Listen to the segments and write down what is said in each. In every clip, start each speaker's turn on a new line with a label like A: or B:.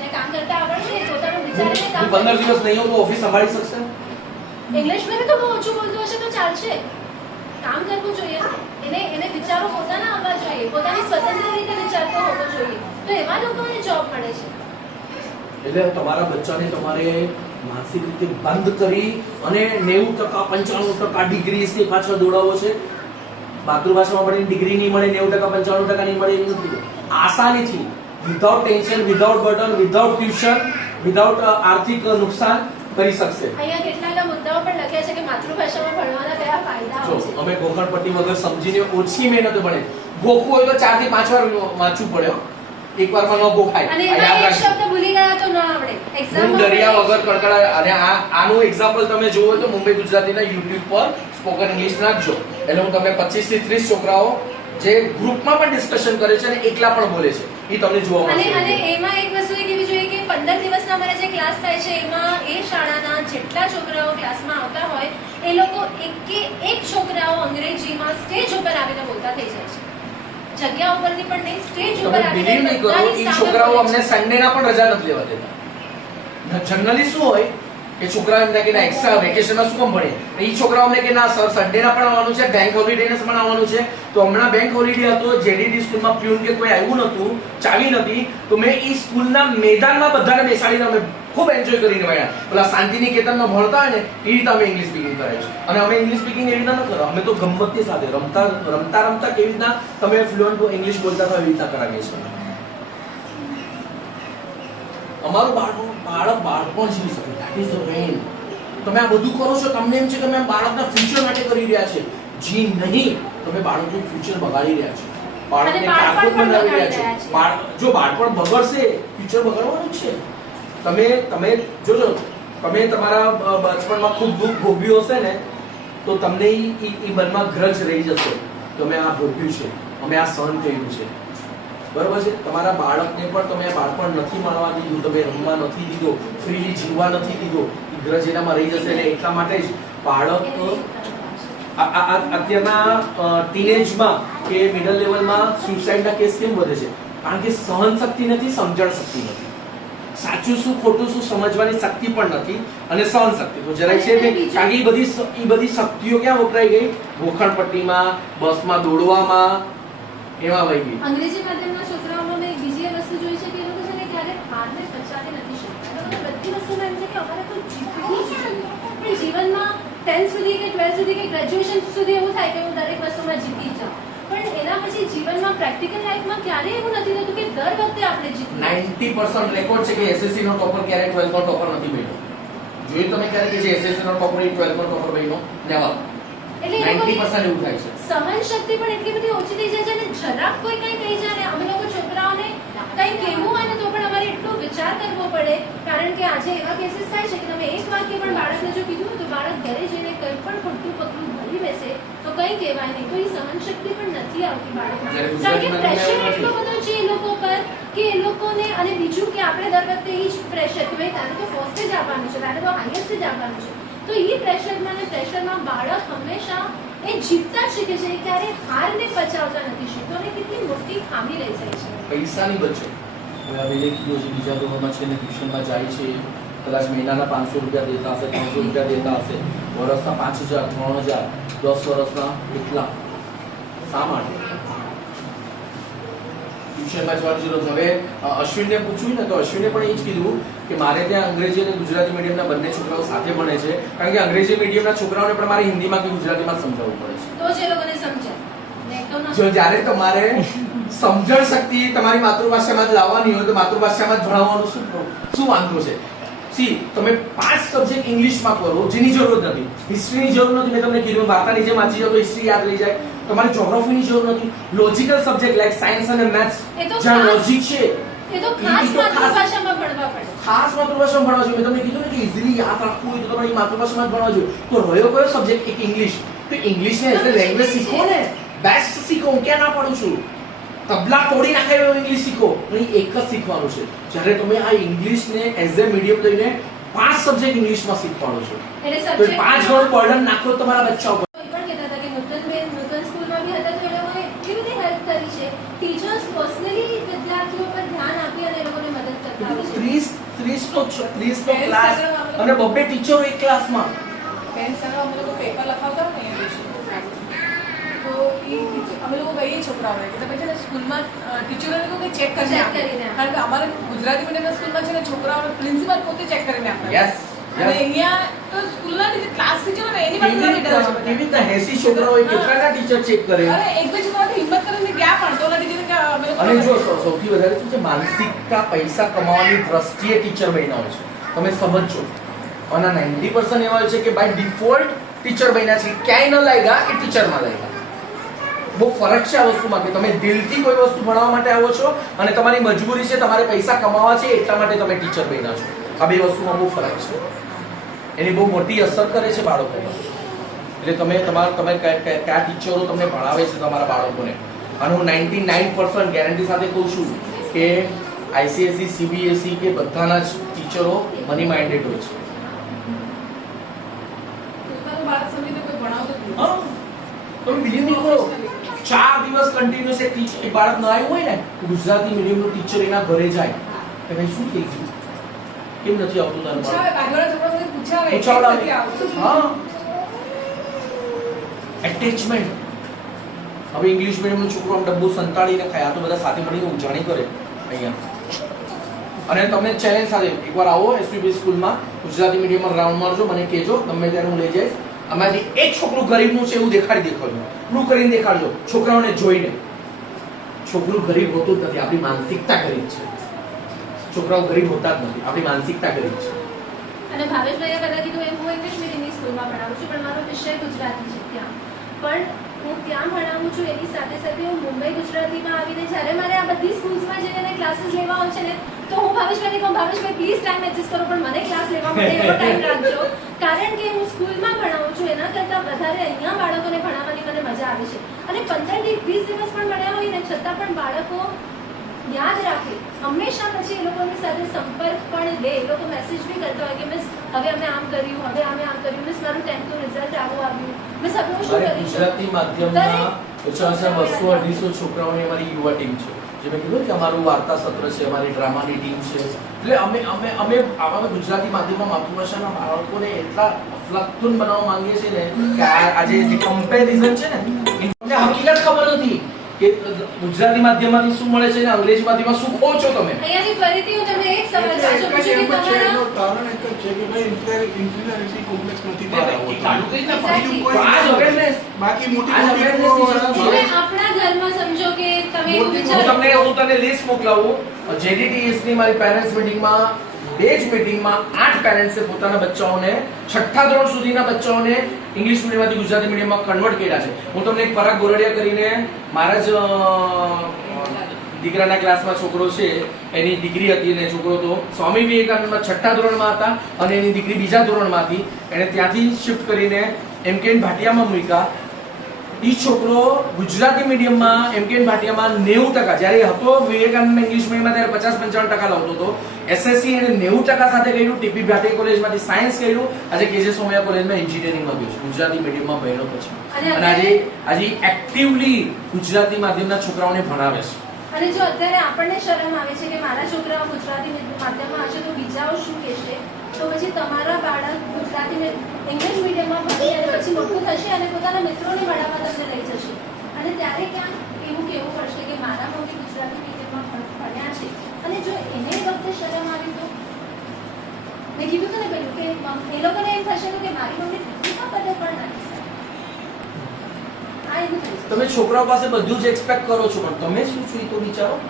A: એને કામ કરતા આવડશે એ પોતાનું વિચારીને કામ
B: હું પંદર
A: કરે.
B: દિવસ નહીં હોઉં તો ઓફિસ સંભાળી શકશે?
A: ઇંગ્લિશ મેં તો બહુ ઓછું બોલતો હશે તો ચાલશે. કામ કરવું જોઈએ. એને એને વિચારો પોતાના આવવા જોઈએ. પોતાની સ્વતંત્ર રીતે વિચારતો હોવો જોઈએ. તો એવા લોકોને જોબ મળે છે.
B: એટલે તમારા બચ્ચાને તમારે માનસિક રીતે બંધ કરી અને નેવું ટકા પંચાણું ટકા ડિગ્રી પાછળ દોડાવો છે. માતૃભાષામાં પણ ડિગ્રી નહીં મળે નેવું ટકા પંચાણું ટકા નહીં મળે એવું નથી. આસાનીથી without tension without burden without tuition without આર્થિક નુકસાન કરી શકશે.
A: અહીંયા કેટલાક મુદ્દાઓ પણ લખ્યા છે કે માતૃભાષામાં ભણવાના કયા ફાયદાઓ
B: જો અમે ગોખણપટ્ટી વગર સમજીને ઓછી મહેનત ભણે ગોખવું હોય તો ચારથી પાંચ વાર વાંચવું પડે. એક વારમાં ન ગોખાય.
A: અને એક શબ્દ ભૂલી ગયા તો ન આવડે. એક્ઝામ
B: દરિયા વગર કડકડા અને આ આનું એક્ઝામ્પલ તમે જોવો તો મુંબઈ ગુજરાતીના યુટ્યુબ પર સ્પોકન ઇંગ્લિશ નાખજો એટલે હું તમને 25 થી 30 છોકરાઓ જે ગ્રુપમાં પણ ડિસ્કશન કરે છે અને એકલા પણ બોલે છે. એ તમને જોવા
A: અને અને એમાં એક વસ્તુ એ કેવી જોઈએ કે પંદર દિવસના અમારા જે ક્લાસ થાય છે એમાં એ શાળાના જેટલા છોકરાઓ ક્લાસમાં આવતા હોય એ લોકો એકે એક છોકરાઓ અંગ્રેજીમાં સ્ટેજ ઉપર આવીને બોલતા થઈ જાય છે. જગ્યા ઉપરથી પણ નહીં સ્ટેજ ઉપર આવીને
B: બિલીવ નહીં કરો એ છોકરાઓ અમને સન્ડેના પણ રજા નથી લેવા દેતા. જનરલી શું હોય કે છોકરા એમ કે ના એક્સ્ટ્રા વેકેશનમાં શું કામ ભણે એ છોકરાઓ અમને કે ના સર સન્ડેના પણ આવવાનું છે બેંક હોલિડેને પણ આવવાનું છે. તો હમણાં બેંક હોલિડે હતો જેડીડી સ્કૂલમાં પ્યુન કે કોઈ આવ્યું નહોતું, ચાવી નથી તો મેં એ સ્કૂલના મેદાનમાં બધાને બેસાડીને અમે ખૂબ એન્જોય કરીને ભણ્યા પેલા શાંતિનિકેતનમાં ભણતા હોય ને એ રીતે અમે ઇંગ્લિશ સ્પીકિંગ કરે છે. અને અમે ઇંગ્લિશ સ્પીકિંગ એવી રીતના ન કરો, અમે તો ગમતની સાથે રમતા રમતા રમતા કેવી રીતના તમે ફ્લુઅન્ટ ઇંગ્લિશ બોલતા હોય એવી રીતના કરાવીએ છીએ. અમારું બાળક બાળક બાળપણ જીવી શકે. ઇઝ ધ મેઇન તમે આ બધું કરો છો તમને એમ છે તમે બાળકના ફ્યુચર માટે કરી રહ્યા છે. જી નહીં તમે બાળકનું ફ્યુચર બગાડી રહ્યા છો. બાળકને કારકુન બનાવી રહ્યા છો. જો બાળપણ બગડશે ફ્યુચર બગડવાનું છે. તમે તમે જોજો તમે તમારા બચપણમાં ખૂબ દુઃખ ભોગ્યું હશે ને તો તમને ઈ મનમાં ગ્રજ રહી જશે તમે આ ભોગ્યું છે અમે આ સહન કર્યું છે. બરોબર છે? તમારા બાળકને પણ તમે બાળપણ નથી માણવા દીધું તમે રમવા નથી દીધો ફ્રીલી જીવવા નથી દીધો ગ્રજ એનામાં રહી જશે એટલે એટલા માટે જ બાળક અત્યારના ટીનેજમાં કે મિડલ લેવલમાં સુસાઇડના કેસ કેમ વધે છે? કારણ કે સહન શક્તિ નથી સમજણ શક્તિ નથી. સાચું શું ખોટું શું સમજવાની શક્તિ પણ નથી અને સહન શક્તિ. તો જરાય છે. કારણ કે એ બધી એ બધી શક્તિઓ ક્યાં વપરાઈ ગઈ? ગોખણપટ્ટીમાં બસમાં દોડવામાં એમાં વહી ગઈ.
A: અંગ્રેજી માધ્યમના છોકરાઓમાં મેં એક બીજી એક વસ્તુ જોઈ છે કે એ લોકો છે ને ક્યારે હારને પચાવી નથી શકતા એ લોકોને બધી વસ્તુમાં એમ છે કે અમારે તો જીતવું જ જોઈએ પણ જીવનમાં ટેન્થ સુધી કે ટ્વેલ્થ સુધી કે ગ્રેજ્યુએશન સુધી એવું થાય કે હું દરેક વસ્તુમાં જીતી જાઉં. પણ એના પછી જીવનમાં પ્રેક્ટિકલ લાઈફમાં ક્યારેય એવું નથી થતું કે દર વખતે આપણે
B: નાઇન્ટી પર્સન્ટ રેકોર્ડ છે કે એસએસસી નો ટોપર ક્યારે ટ્વેલ્થ નો ટોપર નથી બન્યો જોયું તમે ક્યારે કે જે એસએસસી નો ટોપર એ ટ્વેલ્થ નો ટોપર બન્યો? નેવર
A: એટલે
B: એવું થાય છે.
A: સહન શક્તિ પણ એટલી બધી ઓછી થઈ જાય છે અને જરાક કોઈ કઈ કહી જાય ને અમે લોકો છોકરાઓને કઈ કહેવું હોય ને તો પણ અમારે એટલો વિચાર કરવો પડે કારણ કે આજે એવા કેસીસ થાય છે કે તમે એક વાક્ય પણ બાળકને જો કીધું તો બાળક ઘરે જઈને કંઈ પણ ખોટું પગલું ભરી બેસે તો કંઈ કહેવાય નહીં. એ સહન શક્તિ પણ નથી આવતી બાળકમાં. કારણ કે પ્રેશર એટલો બધો છે એ લોકો પર કે એ લોકોને અને બીજું કે આપણે દર વખતે એ જ પ્રેશર કે ભાઈ તારે તો ફર્સ્ટ જ આવવાનું છે તારે તો હાઈએસ્ટ જ આવવાનું છે. તો એ પ્રેશરમાં અને પ્રેશરમાં બાળક હંમેશા એ જીતતા શીખે છે ક્યારે હારને પચાવતા નથી શીખતો અને કેટલી મોટી ખામી રહી જાય છે.
B: પૈસાની બચત. વિલેખીઓ જે બીજા ધોરણમાં છે ને ટ્યુશનમાં જાય છે. કદાચ મહિનાના પાંચસો રૂપિયા દેતા હશે ત્રણસો રૂપિયા દેતા હશે. વર્ષના પાંચ હજાર ત્રણ હજાર દસ વર્ષના એટલા. શા માટે? ટ્યુશનમાં જવાની જરૂર હવે અશ્વિનને પૂછ્યું ને તો અશ્વિને પણ એ જ કીધું કે મારે ત્યાં અંગ્રેજી અને ગુજરાતી મીડિયમના બંને છોકરાઓ સાથે ભણે છે. કારણ કે અંગ્રેજી મીડિયમના છોકરાઓને પણ મારે હિન્દીમાં કે ગુજરાતીમાં સમજાવવું પડે છે.
A: તો જ લોકોને સમજાય. નહીં તો ન
B: જો જ્યારે તમારે સમજણ શક્તિ તમારી માતૃભાષામાં જ લાવવાની હોય તો માતૃભાષામાં જ ભણાવવાનું શું શું વાંધો છે? સી તમે પાંચ સબ્જેક્ટ ઇંગ્લિશમાં કરો જેની જરૂર નથી. હિસ્ટ્રીની જરૂર નથી મેં તમને કીધું વાર્તાની જેમ વાંચી જાઓ તો હિસ્ટ્રી યાદ રહી જાય. તમારે જ્યોગ્રાફીની જરૂર નથી. લોજિકલ સબ્જેક્ટ લાઈક સાયન્સ અને મેથ્સ જ્યાં લોજિક છે
A: એ તો ખાસ માતૃભાષામાં ભણવા પડે.
B: ખાસ માતૃભાષામાં ભણવા જોઈએ. મેં તમને કીધું ને કે ઇઝીલી યાદ રાખવું હોય તો તમારે માતૃભાષામાં ભણવા જોઈએ. તો રહ્યો કયો સબ્જેક્ટ એક ઇંગ્લિશ તો ઇંગ્લિશને એઝ અ લેંગ્વેજ શીખો ને. બેસ્ટ શીખો. હું ક્યાં ના પડું છું? તબલા તોડી નાખે એવું ઇંગ્લિશ શીખો. એ એક જ શીખવાનું છે. જ્યારે તમે આ ઇંગ્લિશને એઝ અ મીડિયમ લઈને પાંચ સબ્જેક્ટ ઇંગ્લિશમાં શીખવાડો છો. તો પાંચ ગણું બર્ડન નાખો તમારા બચ્ચા ઉપર.
A: પણ કહેતા હતા કે સ્કૂલમાં બી હતા તો એટલી બધી હેલ્પ કરી છે? ટીચર્સ પર્સનલી વિદ્યાર્થીઓ ધ્યાન આપી અને એ લોકોને મદદ કરે બતાવે છે?
B: ત્રીસ ત્રીસ નો ત્રીસ નો ક્લાસ અને બબ્બે ટીચરો એક ક્લાસમાં
C: ફ્રેન્ડ સાથે અમે લોકો પેપર લખાવતા હતા ને? એ તો એ અમે લોકો કહીએ છોકરાઓને કે તમે છે ને સ્કૂલમાં ટીચરોને લોકો ચેક કરીને આપો. કારણ કે અમારે ગુજરાતી મીડિયમના સ્કૂલમાં છે ને છોકરાઓને પ્રિન્સિપલ પોતે ચેક કરીને આપે. અને અહીંયા તો સ્કૂલના ટીચર ક્લાસ ટીચર ને એની
B: કેવી
C: પાસે
B: કેવી એસી છોકરાઓ કેટલાના ટીચર ચેક કરે?
C: અરે એક બે છોકરાઓ તો હિંમત કરીને ગયા પણ તો ઓલા કે
B: અને જો સૌથી વધારે શું છે માનસિકતા પૈસા કમાવાની દ્રષ્ટિએ ટીચર બન્યા હોય છે. તમે સમજો. અને નાઇન્ટી પર્સન્ટ એવા હોય છે કે બાય ડિફોલ્ટ ટીચર બન્યા છે. ક્યાંય ન લાગ્યા એ ટીચરમાં લાગ્યા. બહુ ફરક છે આ વસ્તુમાં કે તમે દિલથી કોઈ વસ્તુ ભણવા માટે આવો છો અને તમારી મજબૂરી છે, તમારે પૈસા કમાવા છે, એટલા માટે તમે ટીચર બન્યા છો. આ બે વસ્તુમાં બહુ ફરક છે. એની બહુ મોટી અસર કરે છે બાળકો એટલે તમે તમારા તમે કયા- ટીચરો તમને ભણાવે છે તમારા બાળકોને? અને હું નાઇન્ટી નાઇન પર્સન્ટ ગેરંટી સાથે કહું છું કે આઈસીએસસી સીબીએસઈ કે બધાના જ ટીચરો મની માઇન્ડેડ હોય છે
C: પોતાનું બાળક સમજીને કોઈ ભણાવતું જ નથી.
B: હા. તમે બિલીવ નહીં કરો ચાર દિવસ કન્ટિન્યુઅસ એક ટીચર બાળક ન આવ્યું હોય ને ગુજરાતી ગુજરાતી મીડિયમનું ટીચર એના ઘરે જાય. કે ભાઈ શું થઈ ગયું કેમ નથી આવતું તારું બાળક?
C: પૂછાવે?
B: હા. એટેચમેન્ટ હવે ઇંગ્લિશ મીડિયમનું છોકરો આમ ડબ્બો સંતાડીને ખાય આ તો બધા સાથે મળીને ઉજાણી કરે અહીંયા. અને તમને ચેલેન્જ સાથે એકવાર આવો એસપીબી સ્કૂલમાં ગુજરાતી મીડિયમમાં રાઉન્ડ મારજો મને કહેજો ગમે ત્યારે હું લઈ જઈશ. આમાંથી એક છોકરું ગરીબનું છે એવું દેખાડી દેખાડજો. પ્રૂવ કરીને દેખાડજો, છોકરાઓને જોઈને. છોકરું ગરીબ હોતું જ નથી, આપણી માનસિકતા ગરીબ છે. છોકરાઓ ગરીબ હોતા જ નથી, આપણી માનસિકતા ગરીબ છે.
A: અને ભાવેશભાઈએ પહેલા કીધું એમ હું ઇંગ્લિશ મીડિયમની સ્કૂલમાં ભણાવું છું, પણ મારો વિષય ગુજરાતી છે ત્યાં. પણ હું ત્યાં ભણાવું છું, એની સાથે સાથે હું મુંબઈ ગુજરાતીમાં આવીને જ્યારે મારે આ બધી સ્કૂલ્સમાં જઈને ક્લાસીસ લેવા હોય છે ને તો હું ભાવેશભાઈને કહું ભાવેશભાઈ પ્લીઝ ટાઈમ એડજસ્ટ કરો પણ મને ક્લાસ લેવા માટે એવો ટાઈમ રાખજો. કારણ કે હું સ્કૂલમાં ભણાવું છું એના કરતાં વધારે અહીંયા બાળકોને ભણાવવાની મને મજા આવે છે. અને પંદરથી વીસ દિવસ પણ ભણ્યા હોય ને છતાં પણ બાળકો યાદ રાખે. હંમેશા પછી એ લોકોની સાથે સંપર્ક પણ લે. એ લોકો મેસેજ બી કરતા હોય કે મિસ હવે અમે આમ કર્યું હવે અમે આમ કર્યું. મિસ મારું ટેન્થનું રિઝલ્ટ આવું આવ્યું. મિસ હવે હું શું
B: અરે ગુજરાતી માધ્યમમાં ઓછા ઓછા બસો અઢીસો છોકરાઓની અમારી યુવા ટીમ છે. જે કીધું કે અમારું વાર્તા સત્ર છે, અમારી ડ્રામાની ટીમ છે. એટલે અમે અમે અમે આવા ગુજરાતી માધ્યમમાં માતૃભાષાના બાળકોને એટલા અફલાતુન બનાવવા માંગીએ છીએ ને કે આજે જે કમ્પેરિઝન છે ને એમને હકીકત ખબર નથી. કે ગુજરાતી માધ્યમમાંથી શું મળે છે ને અંગ્રેજી માધ્યમમાં શું ખો છો તમે?
A: અહીંયાથી ફરીથી હું તમને એક સવાલ પાછો પૂછું કે તમારા
D: કારણ એક છે કે ભાઈ inferiority complex નથી
B: awareness.
D: બાકી મોટી મોટી
B: છે.
A: આપણા ઘરમાં સમજો કે તમે એવું વિચારો
B: તમને હું તમને લિસ્ટ મોકલાવું. જેડીટીએસની મારી પેરેન્ટ્સ મીટિંગમાં બે જ મીટિંગમાં આઠ પેરેન્ટ્સે પોતાના બચ્ચાઓને છઠ્ઠા ધોરણ સુધીના બચ્ચાઓને ઇંગ્લિશ મીડિયમમાંથી ગુજરાતી મીડિયમમાં કન્વર્ટ કર્યા છે. હું તમને એક પરાગ ગોરડિયા કરીને મારા જ દીકરાના ક્લાસમાં છોકરો છે, એની દીકરી હતી અને છોકરો તો સ્વામી વિવેકાનંદમાં છઠ્ઠા ધોરણમાં હતા અને એની દીકરી બીજા ધોરણમાં હતી એણે ત્યાંથી શિફ્ટ કરીને એમ કે ભાટિયામાં મૂક્યા. ઈ છોકરો ગુજરાતી મીડિયમમાં એમ કે ભાટિયામાં નેવું ટકા જ્યારે હતો વિવેકાનંદ ઇંગ્લિશ મીડિયમમાં ત્યારે પચાસ પંચાવન ટકા લાવતો હતો. એસએસસી એને નેવું ટકા સાથે કર્યું ટીપી ભાટિયા કોલેજમાંથી સાયન્સ કર્યું. આજે કેજે સોમયા કોલેજમાં એન્જિનિયરિંગમાં ગયું છે ગુજરાતી મીડિયમમાં ભણ્યો પછી.
A: અને
B: અને આજે આજે એક્ટિવલી ગુજરાતી માધ્યમના છોકરાઓને ભણાવે છે.
A: અને જો અત્યારે આપણને શરમ આવે છે કે મારા છોકરાઓ ગુજરાતી માધ્યમમાં હશે તો બીજાઓ શું કહેશે? તો પછી તમારા બાળક ગુજરાતી ઇંગ્લિશ મીડિયમમાં ભણી પછી મોટું થશે અને પોતાના મિત્રોને ભણાવવા તમને લઈ જશે. અને ત્યારે ક્યાંક એવું કહેવું પડશે કે મારા મમ્મી ગુજરાતી મીડિયમમાં ભણ- ભણ્યા છે. અને જો એને વખતે શરમ આવી તો? મેં કીધું તો ને પેલું કે એ લોકોને એમ થશે કે મારી મમ્મી કેટલા બધે પણ નાખી
B: તમે છોકરાઓ પાસે બધું જ એક્સપેક્ટ કરો છો, પણ તમે શું છો એ તો વિચારો?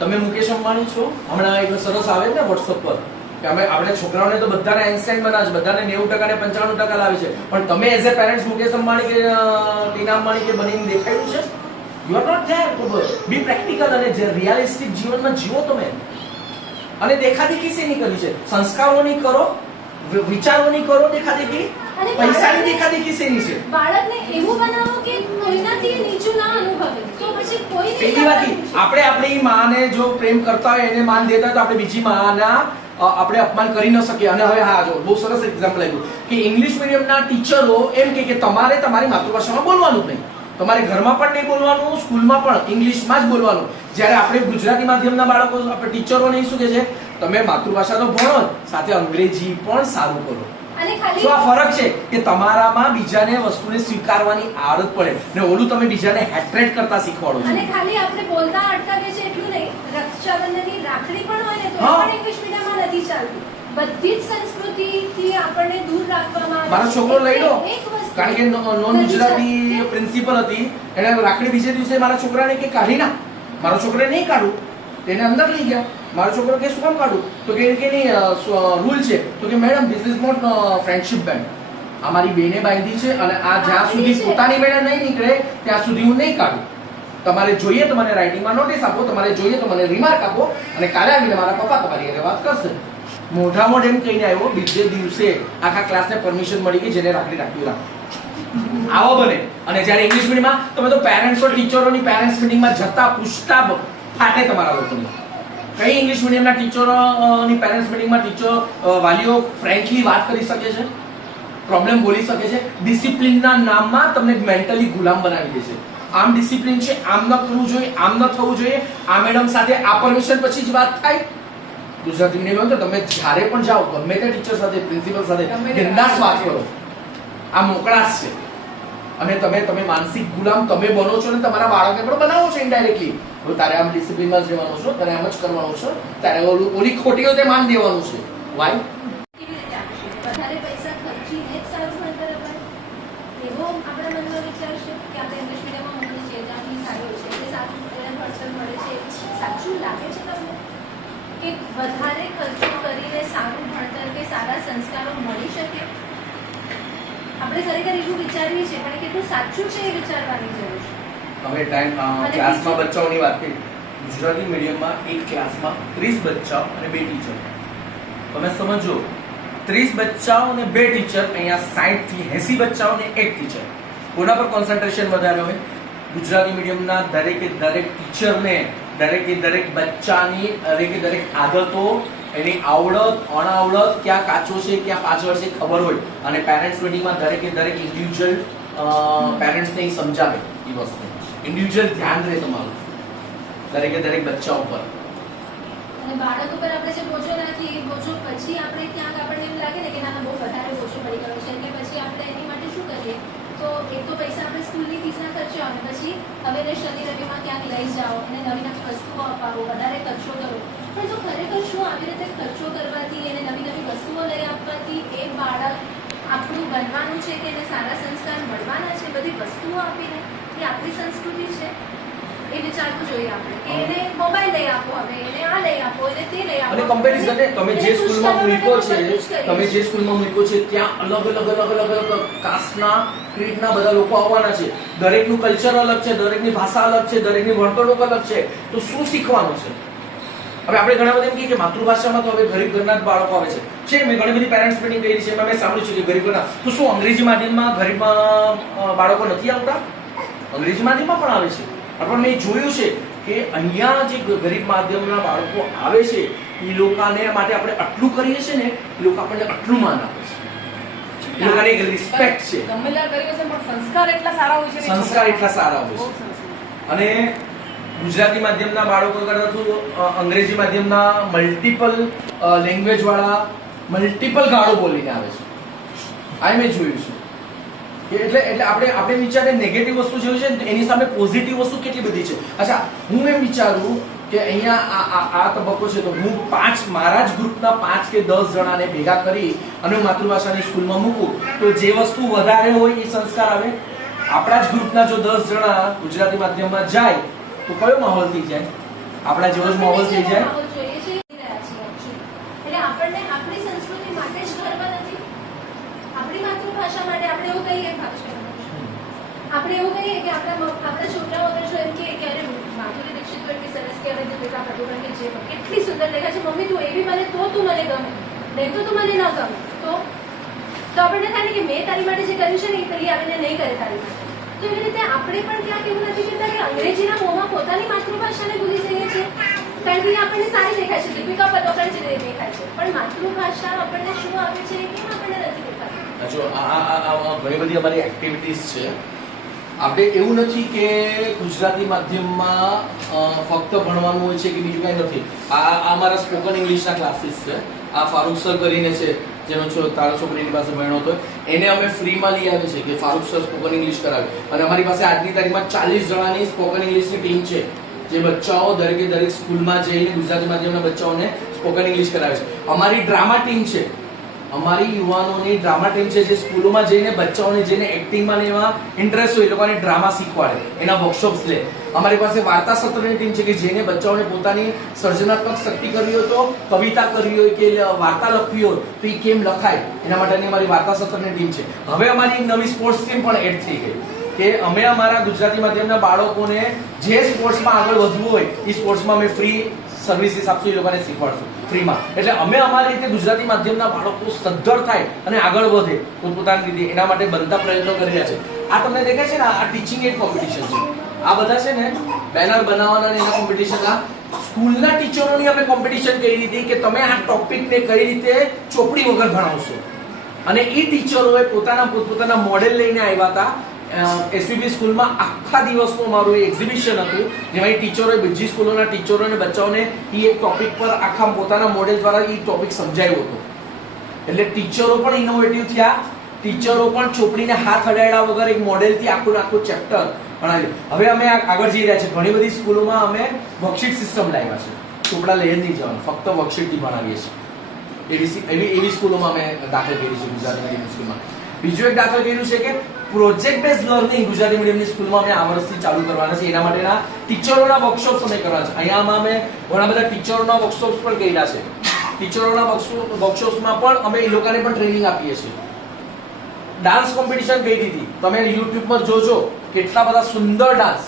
B: તમે મુકેશ અંબાણી છો? હમણાં એક સરસ આવે ને વોટ્સઅપ પર. કે અમે આપણે છોકરાઓને તો બધાને આઈન્સ્ટાઈન બનાવે છે બધાને નેવું ટકા ને પંચાણું ટકા લાવે છે. પણ તમે as a parents Mukesh Ambani કે ટીના અંબાણી કે બનીને દેખાયું છે? You are not there to be practical અને જે રિયાલિસ્ટિક જીવનમાં જીવો તમે. અને દેખાદેખી શેની કરી છે? સંસ્કારોની કરો વિચારોની કરો દેખાદેખી? પૈસાની દેખાદેખી શેની છે?
A: બાળકને એવું બનાવો કે કોઈનાથી નીચું ના અનુભવે. તો પછી કોઈ
B: પહેલી વાત આપણે આપણી માને જો પ્રેમ કરતા હોય એને માન દેતા હોય તો આપણે બીજી માના આપણે અપમાન કરી ન શકીએ. અને હવે હા જો બહુ સરસ એક્ઝામ્પલ આવ્યું કે ઇંગ્લિશ મીડિયમના ટીચરો એમ કે તમારે તમારી માતૃભાષામાં બોલવાનું નહીં. તમારે ઘરમાં પણ નહીં બોલવાનું સ્કૂલમાં પણ ઇંગ્લિશમાં જ બોલવાનું. જ્યારે આપણે ગુજરાતી માધ્યમના બાળકો આપણે ટીચરોને શું કહે છે? તમે માતૃભાષા તો ભણો સાથે અંગ્રેજી પણ સારું કરો
A: અને
B: શું આ ફરક છે? કે તમારામાં બીજાને વસ્તુને સ્વીકારવાની આદત પડે. ને ઓલું તમે બીજાને હેટ્રેટ કરતા શીખવાડો છો.
A: અને ખાલી આપણે બોલતા અટકાવીએ છીએ એટલું નહીં. રક્ષાબંધનની રાખડી પણ હોય ને તો. પણ ઇંગ્લિશ મીડિયમમાં બધી જ સંસ્કૃતિથી આપણને દૂર રાખવામાં આવે
B: મારો છોકરો લઈ લો. કારણ કે નોન ગુજરાતી પ્રિન્સિપલ હતી. એને રાખડી બીજે દિવસે મારા છોકરાને કે કાઢી ના મારો છોકરાને નહીં કાઢું. તેને અંદર લઈ ગયા. મારો છોકરો કે શું કામ કાઢું? તો કે કે નહીં રૂલ છે. તો કે madam this is not friendship band અમારી બેને બાંધી છે અને આ જ્યાં સુધી પોતાની બેને નહીં નીકળે ત્યાં સુધી હું નહીં કાઢું. તમારે જોઈએ તો મને રાઇટિંગમાં નોટિસ આપો. તમારે જોઈએ તો મને રિમાર્ક આપો. અને કાલે આવીને મારા પપ્પા તમારી વાત કરશે. મોઢા મોઢ એમ કહીને આવ્યો, બીજે દિવસે આખા ક્લાસને પરમિશન મળી ગઈ જેને રાખડી રાખ્યું રાખ આવો બને અને જ્યારે ઇંગ્લિશ મીડિયમમાં તમે તો પેરેન્ટ્સો ટીચરોની પેરેન્ટ્સ મીટિંગમાં જતા પૂછતા ફાટે તમારા લોકોને. કઈ ઇંગ્લિશ મીડિયમના ટીચરોની પેરેન્ટ્સ મીટિંગમાં ટીચર વાલીઓ ફ્રેન્કલી વાત કરી શકે છે? પ્રોબ્લેમ બોલી શકે છે? ડિસિપ્લિનના નામમાં તમને મેન્ટલી ગુલામ બનાવી દે છે. આમ ડિસિપ્લિન છે, આમ ન કરવું જોઈએ, આમ ન થવું જોઈએ. આ મેડમ સાથે આ પરમિશન પછી જ વાત થાય. ગુજરાતી મીડિયમ તો તમે જ્યારે પણ જાઓ ગમે તે ટીચર સાથે પ્રિન્સિપલ સાથે બિંદાસ વાત કરો. આ મોકળાશ છે. અને તમે તમે માનસિક ગુલામ તમે બનો છો ને તમારા બાળકને પણ બનાવો છો ઇન્ડાયરેક્ટલી હવે તારે આમ ડિસિપ્લિનમાં જ રહેવાનું છે તારે આમ જ કરવાનું છે તારે ઓલું ઓલી ખોટી તે માન દેવાનું છે. વાય
A: કેવી રીતે આપશે વધારે પૈસા ખર્ચીને જ સારું ભણતર અપાય એવો આપણા મનમાં વિચાર છે કે આપણે ઇંગ્લિશ મીડિયમમાં મૂકીએ છીએ ત્યાં ફી સારી હોય છે એટલે સારું ભણતર મળે છે સાચું લાગે છે તમને કે વધારે ખર્ચો કરીને સારું ભણતર કે સારા સંસ્કારો મળી શકે આપણે ખરેખર એવું વિચારીએ છીએ પણ કેટલું સાચું છે એ વિચારવાની જરૂર છે.
B: હવે ટાઈમ ક્લાસમાં બચ્ચાઓની વાત કરી ગુજરાતી મીડિયમમાં એક ક્લાસમાં ત્રીસ બચ્ચાઓ અને બે ટીચર તમે સમજો ત્રીસ બચ્ચાઓ અને બે ટીચર અહીંયા સાઠથી એસી બચ્ચાઓ અને એક ટીચર કોના પર કોન્સન્ટ્રેશન વધારે હોય? ગુજરાતી મીડિયમના દરેકે દરેક ટીચરને દરેકે દરેક બચ્ચાની દરેકે દરેક આદતો એની આવડત અણાવડત ક્યાં કાચો છે, ક્યાં પાછળ છે, ખબર હોય. અને પેરેન્ટ્સ મિટિંગમાં દરેકે દરેક ઇન્ડિવિજ્યુઅલ પેરેન્ટ્સને એ સમજાવે એ વસ્તુ. ઇન્ડિવિજ્યુઅલ ધ્યાન રહે તમારું. દરેકે દરેક બચ્ચા ઉપર.
A: અને બાળક ઉપર આપણે જે બોજો નાખીએ, એ બોજો પછી આપણે ક્યાંક આપણને એમ લાગે ને કે ના બહુ વધારે બોજો પડી ગયો છે, એટલે પછી આપણે એની માટે શું કરીએ? તો એક તો પૈસા આપણે સ્કૂલની ફીસના ખર્ચો અને પછી હવે શનિ રવિમાં ક્યાંક લઈ જાઓ અને નવી નવી વસ્તુઓ અપાવો, વધારે ખર્ચો કરો. પણ તો ખરેખર શું આવી રીતે ખર્ચો કરવાથી એને નવી નવી વસ્તુઓ લઈ આપવાથી એ બાળક આપણું બનવાનું છે કે એને સારા સંસ્કાર મળવાના છે બધી વસ્તુઓ આપીને? એ આપણી સંસ્કૃતિ છે. એ વિચારવું જોઈએ આપણે કે એને મોબાઈલ લઈ આપો હવે એને આ લઈ આપો એને તે લઈ આપો.
B: અને કમ્પેરિઝન તમે જે સ્કૂલમાં
A: કરવા
B: છે તમે જે સ્કૂલમાં મૂક્યો છે ત્યાં અલગ અલગ અલગ અલગ અલગ કાસ્ટના ક્રીડના બધા લોકો આવવાના છે. દરેકનું કલ્ચર અલગ છે દરેકની ભાષા અલગ છે દરેકની વર્તણૂક અલગ છે. તો શું શીખવાનું છે? હવે આપણે ઘણા બધા એમ કહીએ કે માતૃભાષામાં તો હવે ગરીબ ઘરના જ બાળકો આવે છે. છે મેં ઘણી બધી પેરેન્ટ્સ મિટિંગ કરી છે મેં સાંભળ્યું છે કે ગરીબ ઘરના. તો શું અંગ્રેજી માધ્યમમાં ગરીબમાં બાળકો નથી આવતા? અંગ્રેજી માધ્યમમાં પણ આવે છે. પણ મેં જોયું છે કે અહીંયા જે ગરીબ માધ્યમના બાળકો આવે છે એ લોકોને માટે આપણે આટલું કરીએ છીએ ને એ લોકો આપણને આટલું માન આપે છે. એ લોકોને એક રિસ્પેક્ટ છે.
C: સંસ્કાર એટલા સારા હોય છે.
B: અને ગુજરાતી માધ્યમના બાળકો કરતા શું અંગ્રેજી માધ્યમના મલ્ટિપલ લેંગ્વેજ વાળા મલ્ટિપલ ગાળો બોલીને આવે છે. આ મેં જોયું છે. એટલે એટલે આપણે આપણે વિચારે નેગેટિવ વસ્તુ જોયું છે એની સામે પોઝિટિવ વસ્તુ કેટલી બધી છે. અચ્છા, હું એમ વિચારું કે અહીંયા આ આ તબક્કો છે, તો હું પાંચ, મારા જ ગ્રુપના પાંચ કે દસ જણાને ભેગા કરી અને માતૃભાષાની સ્કૂલમાં મૂકું, તો જે વસ્તુ વધારે હોય એ સંસ્કાર આવે. આપણા જ ગ્રુપના જો દસ જણા ગુજરાતી માધ્યમમાં જાય તો કયો માહોલ થઈ જાય? આપણા જેવો જ માહોલ થઈ જાય.
A: એટલે આપણને આપણી સંસ્કૃતિ માટે જ ગર્વ નથી. આપણી માતૃભાષા માટે આપણે એવું કહીએ આપણે એવું કહીએ કે આપણા આપણા છોકરાઓ જો એમ કે અરે માધુરી દીક્ષિત તો એટલી સરસ કે હવે દીપિકા પાદુકોણ કે જે કેટલી સુંદર દેખાય છે. મમ્મી તું એવી મને તો તું મને ગમે. નહીં તો તું મને ન ગમે. તો તો આપણને થાય કે મેં તારી માટે જે કર્યું છે ને એ પેલી આવીને નહીં કરે તારી માટે. તો એવી રીતે આપણે પણ ક્યાંક એવું નથી કહેતા કે અંગ્રેજીના મોંમાં પોતાની માતૃભાષાને ભૂલી જઈએ છીએ. કારણ કે આપણને સારી દેખાય છે. દીપિકા પદોકણ જે દેખાય છે. પણ માતૃભાષા આપણને શું આપે છે કેમ આપણને નથી
B: જો, આ ઘણી બધી અમારી એક્ટિવિટીઝ છે. આપણે એવું નથી કે ગુજરાતી માધ્યમમાં ફક્ત ભણવાનું હોય છે કે બીજું કાંઈ નથી. આ આ અમારા સ્પોકન ઇંગ્લિશના ક્લાસીસ છે. આ ફારૂક સર કરીને છે. જેનો તારા છોકરીની પાસે ભણ્યો હતો. એને અમે ફ્રીમાં લઈ આવે છે કે ફારૂક સર સ્પોકન ઇંગ્લિશ કરાવે. અને અમારી પાસે આજની તારીખમાં ચાલીસ જણાની સ્પોકન ઇંગ્લિશની ટીમ છે. જે બચ્ચાઓ દરેકે દરેક સ્કૂલમાં જઈને ગુજરાતી માધ્યમના બચ્ચાઓને સ્પોકન ઇંગ્લિશ કરાવે છે. અમારી ડ્રામા ટીમ છે. અમારી યુવાનોની ડ્રામા ટીમ છે, જે સ્કૂલોમાં જઈને બચ્ચાઓને જેને એક્ટિંગમાં એમાં ઇન્ટરેસ્ટ હોય એ લોકોને ડ્રામા શીખવાડે, એના વર્કશોપ્સ લે. અમારી પાસે વાર્તા સત્રની ટીમ છે કે જેને બચ્ચાઓને પોતાની સર્જનાત્મક શક્તિ કરવી હોય તો કવિતા કરવી હોય કે વાર્તા લખવી હોય તો એ કેમ લખાય, એના માટેની અમારી વાર્તા સત્રની ટીમ છે. હવે અમારી નવી સ્પોર્ટ્સ ટીમ પણ એડ થઈ ગઈ કે અમે અમારા ગુજરાતી માધ્યમના બાળકોને જે સ્પોર્ટ્સમાં આગળ વધવું હોય એ સ્પોર્ટ્સમાં અમે ફ્રી સર્વિસીસ આપશું એ લોકોને શીખવાડશું. ફ્રીમાં એટલે અમે અમારી રીતે ગુજરાતી માધ્યમના બાળકો સદ્ધર થાય અને આગળ વધે પોતપોતાની રીતે, એના માટે બનતા પ્રયત્નો કરી રહ્યા છે. આ તમને દેખાય છે ને, આ ટીચિંગ એડ કોમ્પિટિશન છે. આ બધા છે ને બેનર બનાવવાના એના કોમ્પિટિશન આ સ્કૂલના ટીચરોની અમે કોમ્પિટિશન કરી હતી કે તમે આ ટોપિકને કઈ રીતે ચોપડી વગર ભણાવશો. અને એ ટીચરોએ પોતાના પોતપોતાના મોડેલ લઈને આવ્યા હતા એસવીબી સ્કૂલમાં આખા દિવસનું અમારું એક્ઝિબિશન હતું, જેમાં એ ટીચરોએ બીજી સ્કૂલોના ટીચરો અને બચ્ચાઓને એ એક ટોપિક પર આખા પોતાના મોડેલ દ્વારા એ ટોપિક સમજાવ્યો હતો. એટલે ટીચરો પણ ઇનોવેટિવ થયા ટીચરો પણ ચોપડીને હાથ અડાડ્યા વગર એક મોડેલથી આખું આખું ચેપ્ટર ભણાવ્યું હવે અમે આગળ જઈ રહ્યા છીએ. ઘણી બધી સ્કૂલોમાં અમે વર્કશીટ સિસ્ટમ લાવ્યા છે. ચોપડા લઈ જ નહીં જવાનું, ફક્ત વર્કશીટથી ભણાવીએ છીએ. એવી એવી એવી સ્કૂલોમાં અમે દાખલ કરી છે ગુજરાતી મીડિયમ સ્કૂલમાં બીજું એક દાખલો કર્યું છે કે પ્રોજેક્ટ બેઝ લર્નિંગ ગુજરાતી મીડિયમની સ્કૂલમાં અમે આ વર્ષથી ચાલુ કરવાના છે. એના માટેના ટીચરોના વર્કશોપ્સ અમે કરવાના છે. અહીંયામાં અમે ઘણા બધા ટીચરોના વર્કશોપ્સ પણ કર્યા છે. ટીચરોના વર્કશોપ્સમાં પણ અમે એ લોકોને પણ ટ્રેનિંગ આપીએ છીએ. ડાન્સ કોમ્પિટિશન કહી હતી. તમે યુટ્યુબ પર જોજો, કેટલા બધા સુંદર ડાન્સ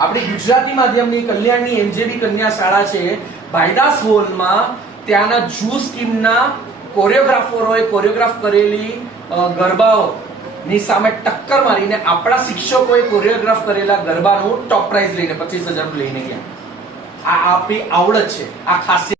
B: આપણી ગુજરાતી માધ્યમની કલ્યાણની એમજેબી કન્યા શાળા છે. ભાઈદાસ હોલમાં ત્યાંના જૂ સ્કીમના કોરિયોગ્રાફરોએ કોરિયોગ્રાફ કરેલી અ, ગરબાઓની સામે ટક્કર મારીને આપણા શિક્ષકોએ કોરિયોગ્રાફ કરેલા ગરબાનું ટોપ પ્રાઇઝ લઈને પચીસ હજાર લઈને ગયા. આ આપણી આવડત છે. આ ખાસિયત